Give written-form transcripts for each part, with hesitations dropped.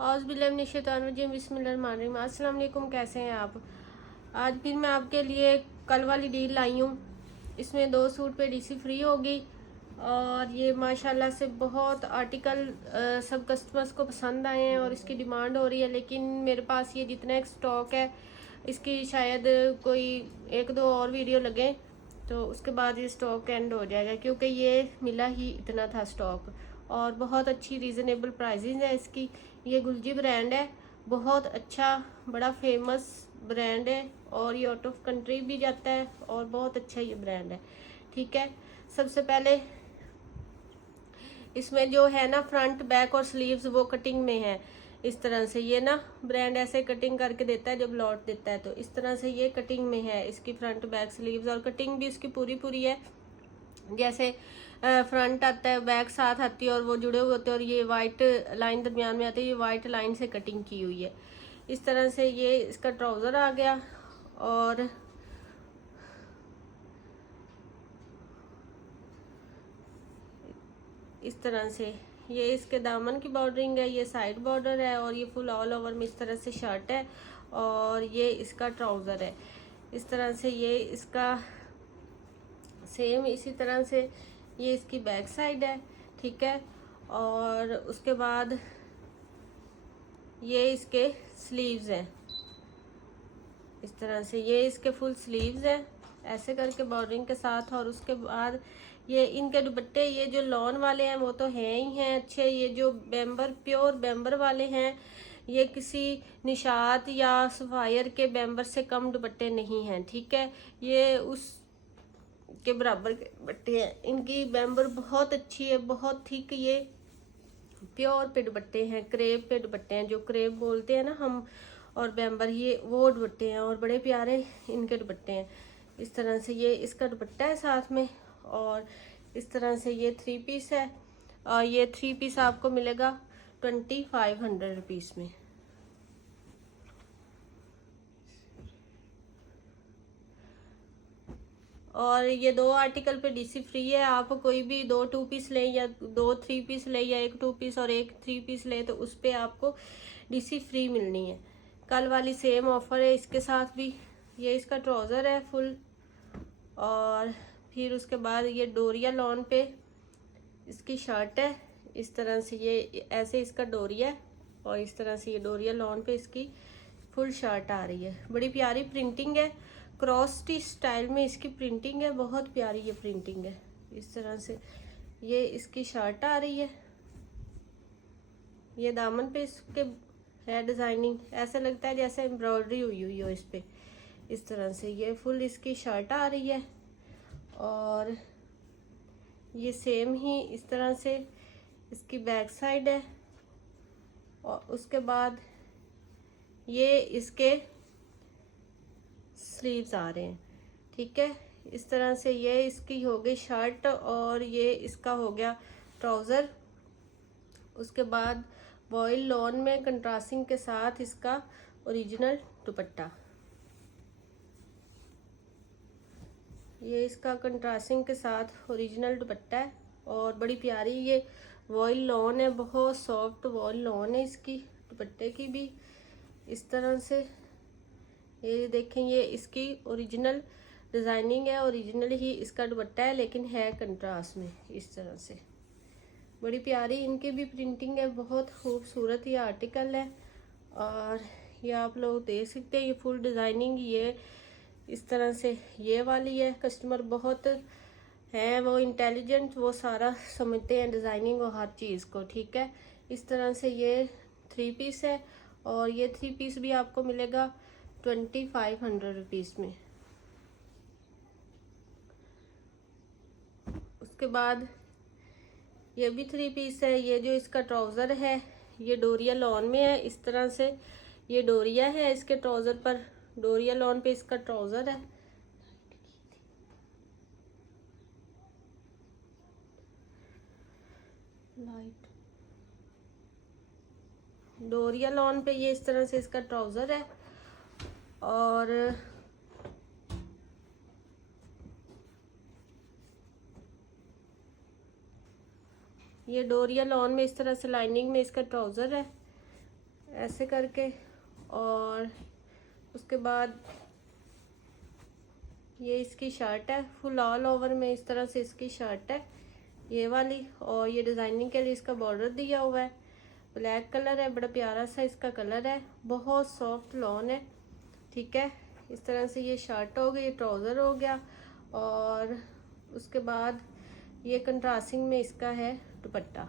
औज़ुबिल्लाहिमिनश्शैतानिर्रजीम बिस्मिल्लाहिर्रहमानिर्रहीम। अस्सलाम वालेकुम, कैसे हैं आप। आज फिर मैं आपके लिए कल वाली डील लाई हूँ। इसमें 2 सूट पे डीसी फ्री होगी और ये माशाल्लाह से बहुत आर्टिकल सब कस्टमर्स को पसंद आए हैं और इसकी डिमांड हो रही है। लेकिन मेरे पास ये जितना एक स्टॉक है इसकी शायद कोई 1-2 और वीडियो लगे तो उसके बाद ये स्टॉक एंड हो जाएगा, क्योंकि ये मिला ही इतना था स्टॉक और बहुत अच्छी रीज़नेबल प्राइजेज है इसकी। ये गुलजी ब्रांड है, बहुत अच्छा बड़ा फेमस ब्रांड है और ये आउट ऑफ कंट्री भी जाता है और बहुत अच्छा ये ब्रांड है। ठीक है, सबसे पहले इसमें जो है ना फ्रंट बैक और स्लीव्स वो कटिंग में है। इस तरह से ये ना ब्रांड ऐसे कटिंग करके देता है जब लौट देता है, तो इस तरह से ये कटिंग में है इसकी फ्रंट बैक स्लीव्स और कटिंग भी इसकी पूरी पूरी है। जैसे फ्रंट आता है, बैक साथ आती है और वो जुड़े हुए होते हैं और ये वाइट लाइन दरमियान में आती है, ये वाइट लाइन से कटिंग की हुई है। इस तरह से ये इसका ट्राउज़र आ गया और इस तरह से ये इसके दामन की बॉर्डरिंग है, ये साइड बॉर्डर है और ये फुल ऑल ओवर में इस तरह से शर्ट है और ये इसका ट्राउज़र है। इस तरह से ये इसका सेम इसी तरह से ये इसकी बैक साइड है। ठीक है, और उसके बाद ये इसके स्लीव्स हैं। इस तरह से ये इसके फुल स्लीव्स हैं ऐसे करके बॉर्डरिंग के साथ। और उसके बाद ये इनके दुपट्टे ये जो लॉन वाले हैं वो तो हैं ही हैं अच्छे। ये जो बेम्बर प्योर बेम्बर वाले हैं, ये किसी निशात या सफायर के बेम्बर से कम दुपट्टे नहीं हैं। ठीक है, ये उस के बराबर के दुपट्टे हैं। इनकी बेम्बर बहुत अच्छी है, बहुत थिक ये प्योर पे दुपट्टे हैं, क्रेप पे दुपट्टे हैं, जो क्रेप बोलते हैं ना हम, और बेम्बर ये वो दुपट्टे हैं और बड़े प्यारे इनके दुपट्टे हैं। इस तरह से ये इसका दुपट्टा है साथ में और इस तरह से ये 3 पीस है और ये 3 पीस आपको मिलेगा 2500 रुपीज़ में। और ये 2 आर्टिकल पे डीसी फ्री है। आप कोई भी 2 2 पीस लें या 2 3 पीस लें या 1 2 पीस और 1 3 पीस लें तो उस पर आपको डीसी फ्री मिलनी है। कल वाली सेम ऑफर है इसके साथ भी। ये इसका ट्राउज़र है फुल और फिर उसके बाद ये डोरिया लॉन पे इसकी शर्ट है। इस तरह से ये ऐसे इसका डोरिया है और इस तरह से ये डोरिया लॉन पे इसकी फुल शर्ट आ रही है। बड़ी प्यारी प्रिंटिंग है, क्रॉस स्टिच स्टाइल में इसकी प्रिंटिंग है, बहुत प्यारी ये प्रिंटिंग है। इस तरह से ये इसकी शर्ट आ रही है। ये दामन पे इसके है डिज़ाइनिंग, ऐसा लगता है जैसे एम्ब्रॉयडरी हुई हुई हो इस पे। इस तरह से ये फुल इसकी शर्ट आ रही है और ये सेम ही इस तरह से इसकी बैक साइड है और उसके बाद ये इसके स्लीव्स आ रहे हैं। ठीक है, इस तरह से ये इसकी हो गई शर्ट और ये इसका हो गया ट्राउज़र। उसके बाद वॉयल लॉन में कंट्रास्टिंग के साथ इसका ओरिजिनल दुपट्टा, ये इसका कंट्रास्टिंग के साथ ओरिजिनल दुपट्टा है और बड़ी प्यारी ये वॉयल लॉन है, बहुत सॉफ्ट वॉयल लॉन है इसकी दुपट्टे की भी। इस तरह से ये देखें, ये इसकी ओरिजिनल डिज़ाइनिंग है, ओरिजिनल ही इसका दुपट्टा है लेकिन है कंट्रास्ट में। इस तरह से बड़ी प्यारी इनकी भी प्रिंटिंग है, बहुत खूबसूरत ये आर्टिकल है और ये आप लोग देख सकते हैं। ये फुल डिज़ाइनिंग ये इस तरह से ये वाली है। कस्टमर बहुत हैं वो इंटेलिजेंट, वो सारा समझते हैं डिज़ाइनिंग और हर चीज़ को। ठीक है, इस तरह से ये 3 पीस है और ये 3 पीस भी आपको मिलेगा 2500 रुपीज़ में। उसके बाद ये भी 3 पीस है। ये जो इसका ट्राउज़र है ये डोरिया लॉन में है। इस तरह से ये डोरिया है, इसके ट्राउज़र पर डोरिया लॉन पे इसका ट्राउज़र है। लाइट डोरिया लॉन पे ये इस तरह से इसका ट्राउज़र है और ये डोरिया लॉन में इस तरह से लाइनिंग में इसका ट्राउज़र है। ऐसे करके। और उसके बाद ये इसकी शर्ट है, फुल ऑल ओवर में इस तरह से इसकी शर्ट है ये वाली। और ये डिज़ाइनिंग के लिए इसका बॉर्डर दिया हुआ है, ब्लैक कलर है, बड़ा प्यारा सा इसका कलर है, बहुत सॉफ्ट लॉन है। ठीक है, इस तरह से ये शर्ट हो गई, ये ट्राउज़र हो गया। और उसके बाद ये कंट्रास्टिंग में इसका है दुपट्टा।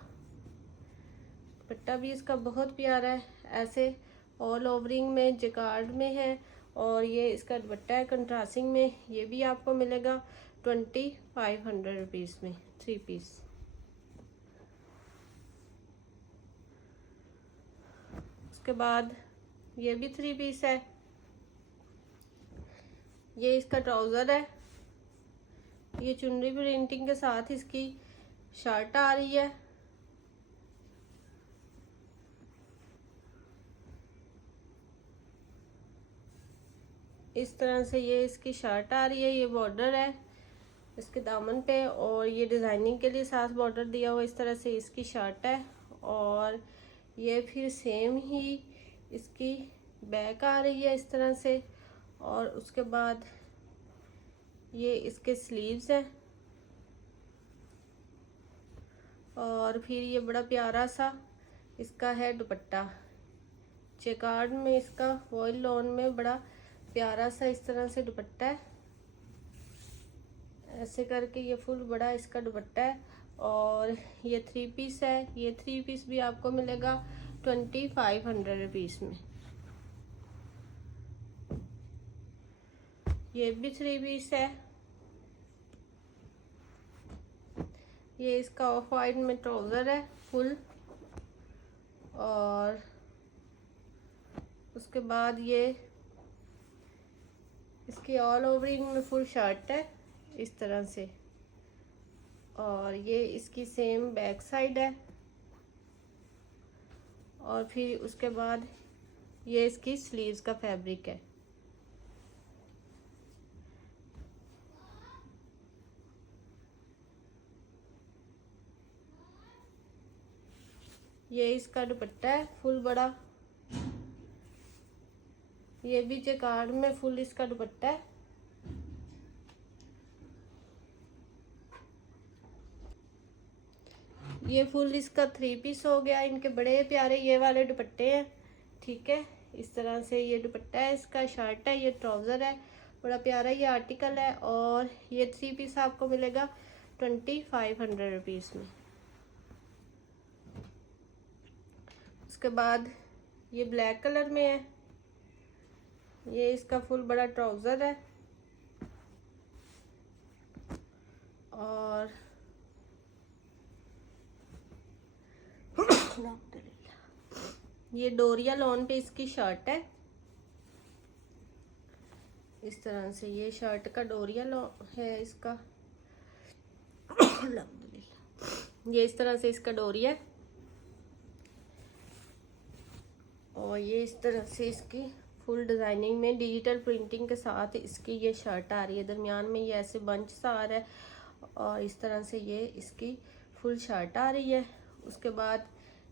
दुपट्टा भी इसका बहुत प्यारा है, ऐसे ऑल ओवरिंग में जकार्ड में है। और ये इसका दुपट्टा है कंट्रास्टिंग में, ये भी आपको मिलेगा 2500 रुपीज़ में 3 पीस। उसके बाद ये भी 3 पीस है। ये इसका ट्राउज़र है, ये चुनरी प्रिंटिंग के साथ इसकी शर्ट आ रही है। इस तरह से ये इसकी शर्ट आ रही है, ये बॉर्डर है इसके दामन पे। और ये डिज़ाइनिंग के लिए साथ बॉर्डर दिया हुआ, इस तरह से इसकी शर्ट है। और ये फिर सेम ही इसकी बैक आ रही है इस तरह से। और उसके बाद ये इसके स्लीव्स हैं। और फिर ये बड़ा प्यारा सा इसका है दुपट्टा, चेकार्ड में इसका वॉयल लॉन में बड़ा प्यारा सा इस तरह से दुपट्टा है। ऐसे करके ये फुल बड़ा इसका दुपट्टा है। और ये 3 पीस है, ये 3 पीस भी आपको मिलेगा 2500 रुपीज़ में। ये भी 3 पीस है। ये इसका ऑफ वाइट में ट्राउज़र है फुल। और उसके बाद ये इसकी ऑल ओवरिंग में फुल शर्ट है इस तरह से। और ये इसकी सेम बैक साइड है। और फिर उसके बाद ये इसकी स्लीव्स का फैब्रिक है। ये इसका दुपट्टा है फुल बड़ा, ये भी जकार्ड में फुल इसका दुपट्टा है। ये फुल इसका 3 पीस हो गया। इनके बड़े प्यारे ये वाले दुपट्टे हैं। ठीक है, इस तरह से ये दुपट्टा है, इसका शर्ट है, ये ट्राउज़र है, बड़ा प्यारा ये आर्टिकल है। और ये 3 पीस आपको मिलेगा 2500 रुपीज़ में। उसके बाद ये ब्लैक कलर में है, ये इसका फुल बड़ा ट्राउज़र है। और ये डोरिया लॉन पे इसकी शर्ट है इस तरह से। ये शर्ट का डोरिया लॉन है इसका। ये इस तरह से इसका डोरिया है। और ये इस तरह से इसकी फुल डिज़ाइनिंग में डिजिटल प्रिंटिंग के साथ इसकी ये शर्ट आ रही है। दरमियान में ये ऐसे बंच सा आ रहा है। और इस तरह से ये इसकी फुल शर्ट आ रही है। उसके बाद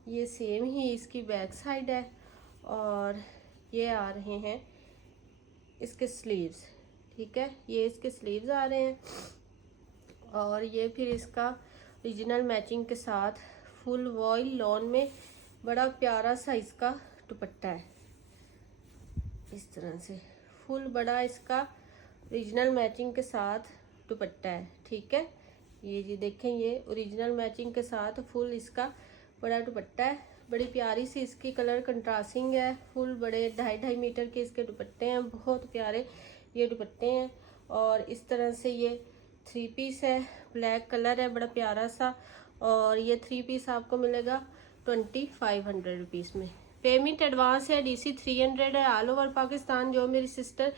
ये सेम ही इसकी बैक साइड है। और ये आ रहे हैं इसके स्लीव्स। ठीक है, ये इसके स्लीव्स आ रहे हैं। और ये फिर इसका ओरिजिनल मैचिंग के साथ फुल वॉयल लॉन में बड़ा प्यारा सा इसका दुपट्टा है इस तरह से। फुल बड़ा इसका ओरिजिनल मैचिंग के साथ दुपट्टा है। ठीक है, ये जी देखें, ये ओरिजिनल मैचिंग के साथ फुल इसका बड़ा दुपट्टा है। बड़ी प्यारी सी इसकी कलर कंट्रास्टिंग है। फुल बड़े 2.5 मीटर के इसके दुपट्टे हैं, बहुत प्यारे ये दुपट्टे हैं। और इस तरह से ये 3 पीस है, ब्लैक कलर है, बड़ा प्यारा सा। और ये 3 पीस आपको मिलेगा 2500 रुपीज़ में। पेमेंट एडवांस है, DC 300 है। ऑल ओवर पाकिस्तान जो मेरी सिस्टर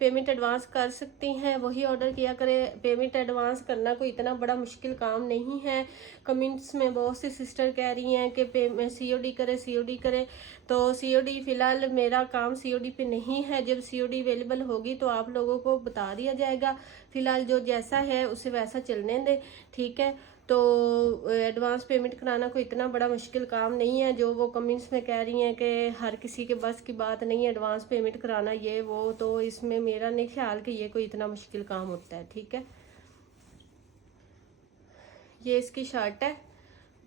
पेमेंट एडवांस कर सकती हैं वही ऑर्डर किया करें। पेमेंट एडवांस करना कोई इतना बड़ा मुश्किल काम नहीं है। कमेंट्स में बहुत सी सिस्टर कह रही हैं कि COD करें, COD करें। तो COD फ़िलहाल मेरा काम COD पे नहीं है। जब COD अवेलेबल होगी तो आप लोगों को बता दिया जाएगा। फ़िलहाल जो जैसा है उसे वैसा चलने दें। ठीक है, तो एडवांस पेमेंट कराना कोई इतना बड़ा मुश्किल काम नहीं है। जो वो कमेंट्स में कह रही हैं कि हर किसी के बस की बात नहीं है एडवांस पेमेंट कराना ये वो, तो इसमें मेरा नहीं ख्याल कि ये कोई इतना मुश्किल काम होता है। ठीक है, ये इसकी शर्ट है,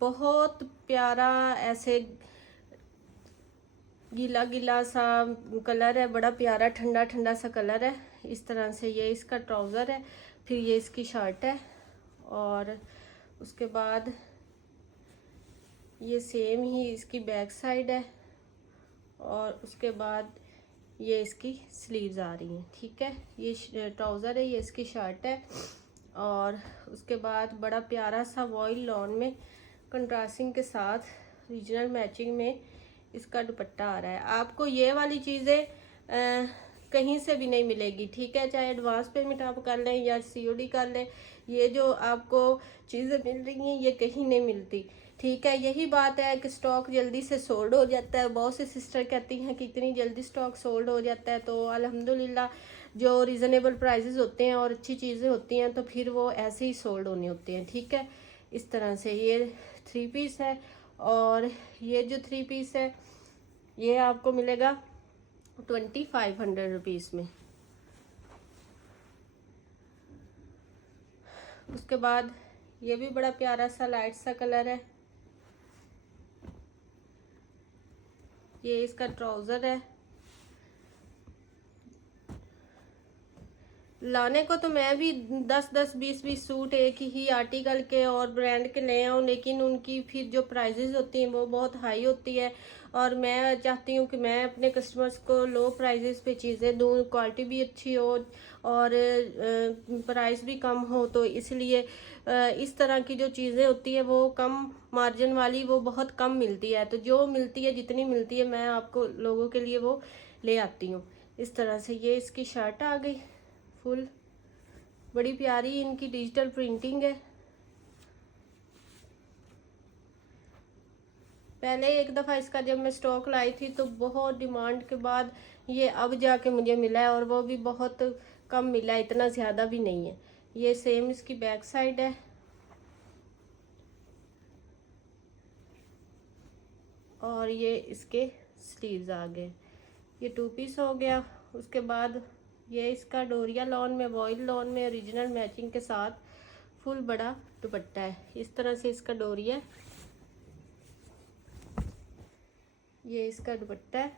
बहुत प्यारा ऐसे गीला गीला सा कलर है, बड़ा प्यारा ठंडा ठंडा सा कलर है। इस तरह से ये इसका ट्राउज़र है, फिर ये इसकी शर्ट है, और उसके बाद ये सेम ही इसकी बैक साइड है, और उसके बाद ये इसकी स्लीव्स आ रही हैं। ठीक है, ये ट्राउज़र है, ये इसकी शर्ट है, और उसके बाद बड़ा प्यारा सा वॉइल लॉन में कंट्रास्टिंग के साथ रीजनल मैचिंग में इसका दुपट्टा आ रहा है। आपको ये वाली चीज़ें कहीं से भी नहीं मिलेगी। ठीक है, चाहे एडवांस पेमेंट आप कर लें या सीओडी कर लें, ये जो आपको चीज़ें मिल रही हैं ये कहीं नहीं मिलती। ठीक है, यही बात है कि स्टॉक जल्दी से सोल्ड हो जाता है। बहुत सी सिस्टर कहती हैं कि इतनी जल्दी स्टॉक सोल्ड हो जाता है, तो अल्हम्दुलिल्लाह जो रीज़नेबल प्राइसेस होते हैं और अच्छी चीज़ें होती हैं तो फिर वो ऐसे ही सोल्ड होनी होती हैं। ठीक है, इस तरह से ये 3 पीस है, और ये जो 3 पीस है ये आपको मिलेगा 2500 रुपीज़ में। उसके बाद ये भी बड़ा प्यारा सा लाइट सा कलर है, ये इसका ट्राउज़र है। लाने को तो मैं भी 10-10 20-20 सूट एक ही आर्टिकल के और ब्रांड के ले आऊँ, लेकिन उनकी फिर जो प्राइजेस होती हैं वो बहुत हाई होती है, और मैं चाहती हूँ कि मैं अपने कस्टमर्स को लो प्राइजेस पे चीज़ें दूँ, क्वालिटी भी अच्छी हो और प्राइस भी कम हो। तो इसलिए इस तरह की जो चीज़ें होती है वो कम मार्जिन वाली वो बहुत कम मिलती है, तो जो मिलती है जितनी मिलती है मैं आपको लोगों के लिए वो ले आती हूँ। इस तरह से ये इसकी शर्ट आ गई फुल, बड़ी प्यारी इनकी डिजिटल प्रिंटिंग है। पहले एक दफ़ा इसका जब मैं स्टॉक लाई थी तो बहुत डिमांड के बाद ये अब जाके मुझे मिला है, और वो भी बहुत कम मिला है, इतना ज़्यादा भी नहीं है। ये सेम इसकी बैक साइड है, और ये इसके स्लीव्स आ गए। ये 2 पीस हो गया। उसके बाद ये इसका डोरिया लॉन में वॉइल लॉन में ओरिजिनल मैचिंग के साथ फुल बड़ा दुपट्टा है। इस तरह से इसका डोरिया है, ये इसका दुपट्टा है।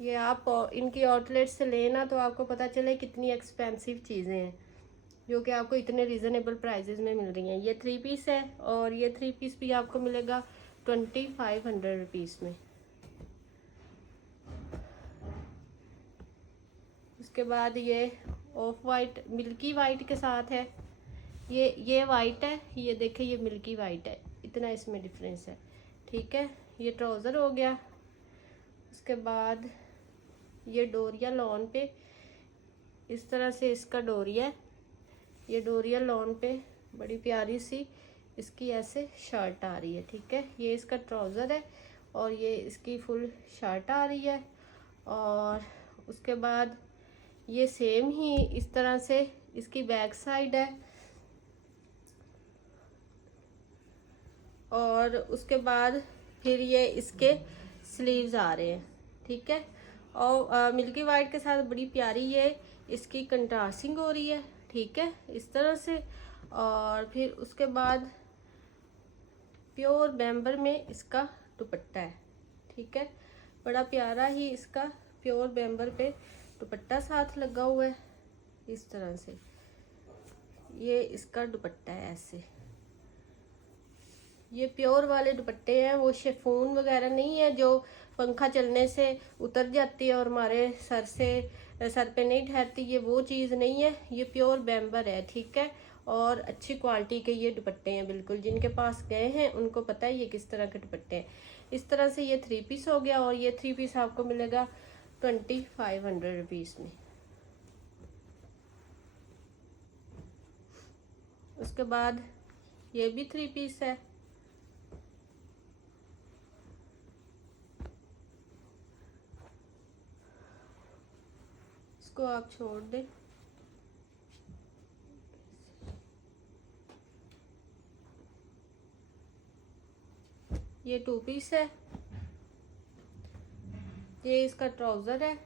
ये आप इनकी आउटलेट से लेना तो आपको पता चले कितनी एक्सपेंसिव चीज़ें हैं जो कि आपको इतने रीज़नेबल प्राइसेस में मिल रही हैं। ये 3 पीस है, और ये 3 पीस भी आपको मिलेगा 2500 रुपीज़ में। उसके बाद ये ऑफ वाइट मिल्की वाइट के साथ है, ये वाइट है, ये देखें ये मिल्की वाइट है, इतना इसमें डिफरेंस है। ठीक है, ये ट्राउज़र हो गया। उसके बाद ये डोरिया लॉन पे इस तरह से इसका डोरिया है, ये डोरिया लॉन पे बड़ी प्यारी सी इसकी ऐसे शर्ट आ रही है। ठीक है, ये इसका ट्राउज़र है, और ये इसकी फुल शर्ट आ रही है। और उसके बाद ये सेम ही इस तरह से इसकी बैक साइड है, और उसके बाद फिर ये इसके स्लीव्स आ रहे हैं। ठीक है, और मिल्की वाइट के साथ बड़ी प्यारी ये इसकी कंट्रास्टिंग हो रही है। ठीक है, इस तरह से। और फिर उसके बाद प्योर बैम्बर में इसका दुपट्टा है। ठीक है, बड़ा प्यारा ही इसका प्योर बैम्बर पे दुपट्टा साथ लगा हुआ है। इस तरह से ये इसका दुपट्टा है ऐसे। ये प्योर वाले दुपट्टे हैं, वो शिफॉन वगैरह नहीं है जो पंखा चलने से उतर जाती है और हमारे सर पे नहीं ठहरती, ये वो चीज़ नहीं है, ये प्योर बैम्बर है। ठीक है, और अच्छी क्वालिटी के ये दुपट्टे हैं बिल्कुल, जिनके पास गए हैं उनको पता है ये किस तरह के दुपट्टे हैं। इस तरह से ये 3 पीस हो गया, और ये 3 पीस आपको मिलेगा 2500 रुपीज़ में। उसके बाद ये भी 3 पीस है, इसको आप छोड़ दें। ये 2 पीस है, ये इसका ट्राउज़र है,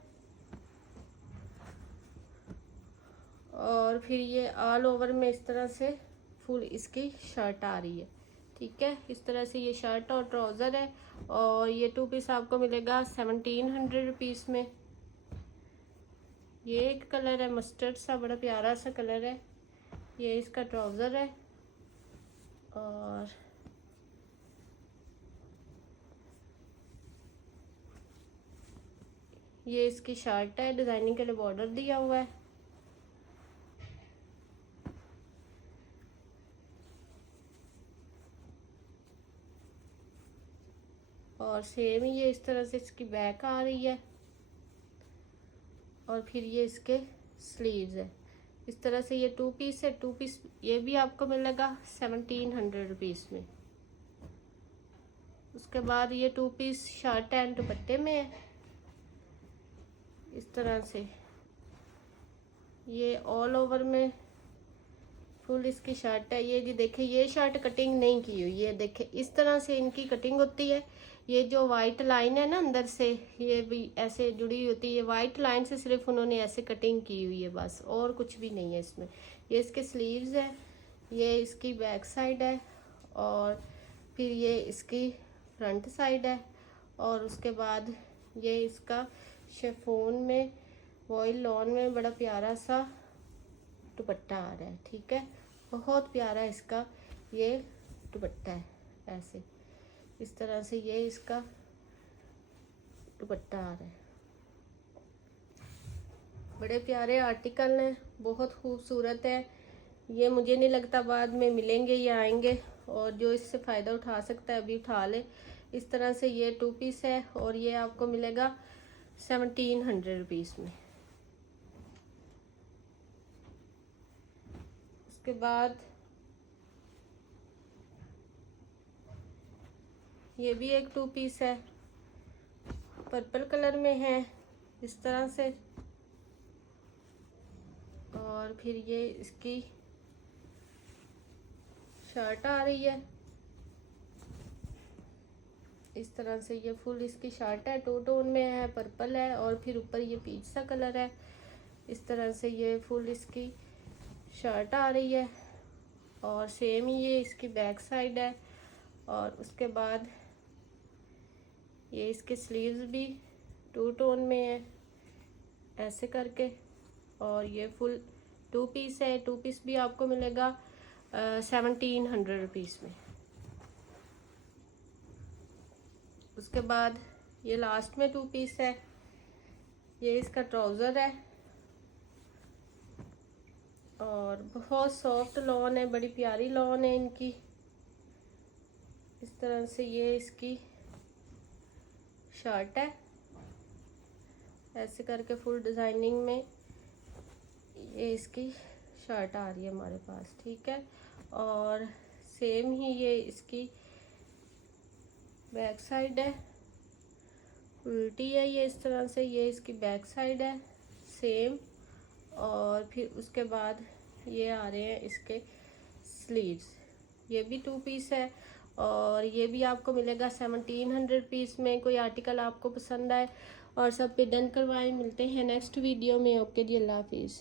और फिर ये ऑल ओवर में इस तरह से फुल इसकी शर्ट आ रही है। ठीक है, इस तरह से ये शर्ट और ट्राउज़र है, और ये 2 पीस आपको मिलेगा 1700 रुपीज़ में। ये एक कलर है मस्टर्ड सा, बड़ा प्यारा सा कलर है। ये इसका ट्राउज़र है, और ये इसकी शर्ट है, डिज़ाइनिंग के लिए बॉर्डर दिया हुआ है। और सेम ये इस तरह से इसकी बैक आ रही है, और फिर ये इसके स्लीव्स है। इस तरह से ये 2 पीस है। 2 पीस ये भी आपको मिलेगा 1700 रुपीज़ में। उसके बाद ये 2 पीस शर्ट एंड दुपट्टे में है। इस तरह से ये ऑल ओवर में फुल इसकी शर्ट है। ये जी देखिए, ये शर्ट कटिंग नहीं की हुई है। देखिए इस तरह से इनकी कटिंग होती है। ये जो वाइट लाइन है ना अंदर से, ये भी ऐसे जुड़ी होती है। वाइट लाइन से सिर्फ उन्होंने ऐसे कटिंग की हुई है बस, और कुछ भी नहीं है इसमें। ये इसके स्लीव्स है, ये इसकी बैक साइड है, और फिर ये इसकी फ्रंट साइड है, और उसके बाद ये इसका शिफॉन में वॉइल लॉन में बड़ा प्यारा सा दुपट्टा आ रहा है। ठीक है, बहुत प्यारा इसका ये दुपट्टा है। ऐसे इस तरह से ये इसका दुपट्टा आ रहा है। बड़े प्यारे आर्टिकल हैं, बहुत खूबसूरत है। ये मुझे नहीं लगता बाद में मिलेंगे या आएंगे, और जो इससे फ़ायदा उठा सकता है अभी उठा ले। इस तरह से ये 2 पीस है, और ये आपको मिलेगा 1700 रुपीज़ में। उसके बाद ये भी एक 2 पीस है, पर्पल कलर में है इस तरह से, और फिर ये इसकी शर्ट आ रही है। इस तरह से ये फुल इसकी शर्ट है, 2 टोन में है, पर्पल है, और फिर ऊपर ये पीच सा कलर है। इस तरह से ये फुल इसकी शर्ट आ रही है, और सेम ही ये इसकी बैक साइड है। और उसके बाद ये इसके स्लीव्स भी 2 टोन में है ऐसे करके, और ये फुल 2 पीस है। 2 पीस भी आपको मिलेगा 1700 रुपीज़ में। उसके बाद ये लास्ट में 2 पीस है। ये इसका ट्राउज़र है, और बहुत सॉफ्ट लॉन है, बड़ी प्यारी लॉन है इनकी। इस तरह से ये इसकी शर्ट है, ऐसे करके फुल डिज़ाइनिंग में ये इसकी शर्ट आ रही है हमारे पास। ठीक है, और सेम ही ये इसकी बैक साइड है, उल्टी है ये इस तरह से। ये इसकी बैक साइड है सेम, और फिर उसके बाद ये आ रहे हैं इसके स्लीव्स। ये भी 2 पीस है, और ये भी आपको मिलेगा 1700 रुपीज़ में। कोई आर्टिकल आपको पसंद आए और सब पे डन करवाएं। मिलते हैं नेक्स्ट वीडियो में। ओके जी, अल्लाह हाफिज़।